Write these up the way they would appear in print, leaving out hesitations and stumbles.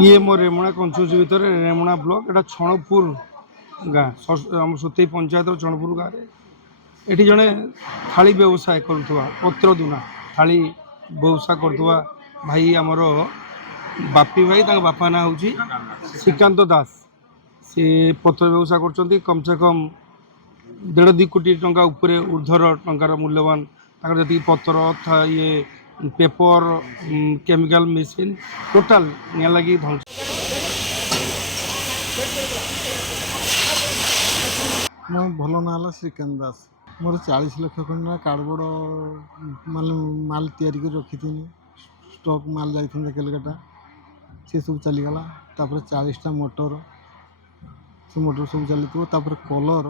ये मो रेमुणा कंचुची भितर रेमुणा ब्लॉक एटा छणपुर गाँ आम सुतेई पंचायत छणपुर गाँव एटी जड़े थाली व्यवसाय करुवा पत्र दुना थाली व्यवसाय करुवा भाई आमर बापी भाई बापा ना हूँ श्रीकांत दास सी पत्र व्यवसाय कर कम से कम 1.5-2 कोटी टंका उपरे ऊर्धर टंकार मूल्यवान जी पत्र था ये पेपर केमिकल मेसीन टोटाल निया लगी ध्वंस। मो भल ना श्रीकांत दास मोर 40 लाख खंड कार्डबोर्ड माल तैयारी कर रखी थी स्टॉक माल जाता कलकाता सी सब चलीगला 40टा मोटर से मोटर सब चली कलर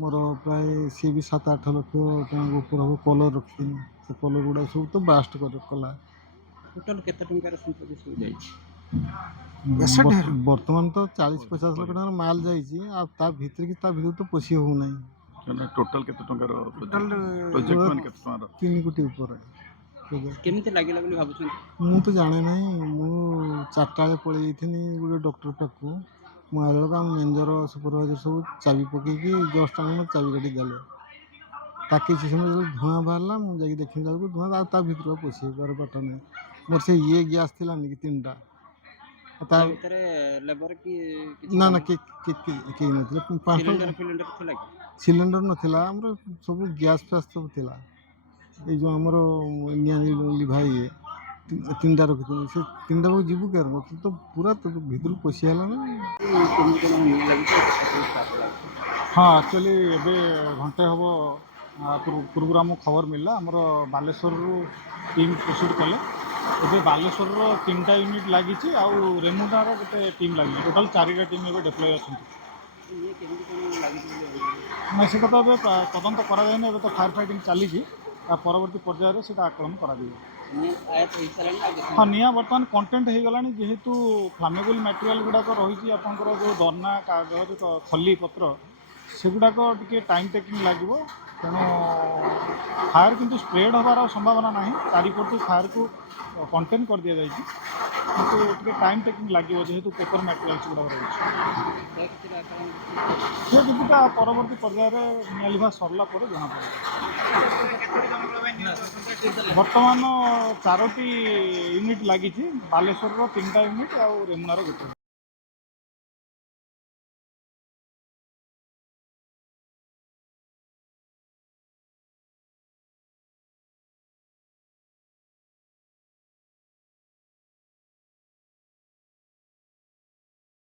मोर प्राय सी भी 7-8 लाख टका ऊपर हम कलर रखी से कलर गुड़ा सब तो ब्लास्ट कला टोटल केते टंकार संपत्ति सब जाई बर्तमान तो 40-50 लाख टका माल जाता भीतर तो पोषी हो ना टोटल केते टंकार प्रोजेक्ट मान केते टंकार 3 कोटी ऊपर केमिति लागिला बोली भाबुछन मु तो जाने नहीं मु 4टा बेले पळै जाइथिनी गोटे डॉक्टर पाखु मु आलो काम मैनेजर सुपरवाइजर सब चाबी पकईकि जस्ट आम चाबी काटी देले ताकि समय धुआं बाहर मुझे देखी धुआं ता भर पोषे बार बाट नहीं मोर से ये गैस थी कि 3टा लेबर की ना ना कई ना सिलिंडर नाला सब गैस फैस सब थी ये जो आमर निया लिभा ये 3टा रखी से 3टा को जीवु क्या मतलब तो पूरा तो भीतर पशिगला ना। हाँ एक्चुअली एबे घंटे हम पूर्व आम खबर मिलला आमर बालेश्वर टीम प्रोसीड कले एबे बालेश्वर 3टा यूनिट लगी रेमुनार गोटे टीम लगी टोटाल 4टा टीम एबे डिप्लॉय अच्छा ना से तो तदंत करा तो फायर फाइटिंग चली परवर्ती पर्यायर से आकलन करा हाँ निया बर्तमान कंटेंट हो गला जेहेतु फ्लामेबल मटेरियल गुड़ाक रही आपंकर जो दना कागज खली पत्र सेगुड़ाक टे टाइम टेकिंग लगे तेणु फायर किंतु स्प्रेड हबार संभावना ना चारिपटू फायर को कंटेन कर दि जाए कि टाइम टेकिंग लगे जेहेतु पेपर मटेरियल्स गुड़ाक रही किसी परवर्ती पर्यायर निलिभा सरला जना बर्तमान 4टी यूनिट लगी बालेश्वर 3टा यूनिट आ रेमुनार गोटे।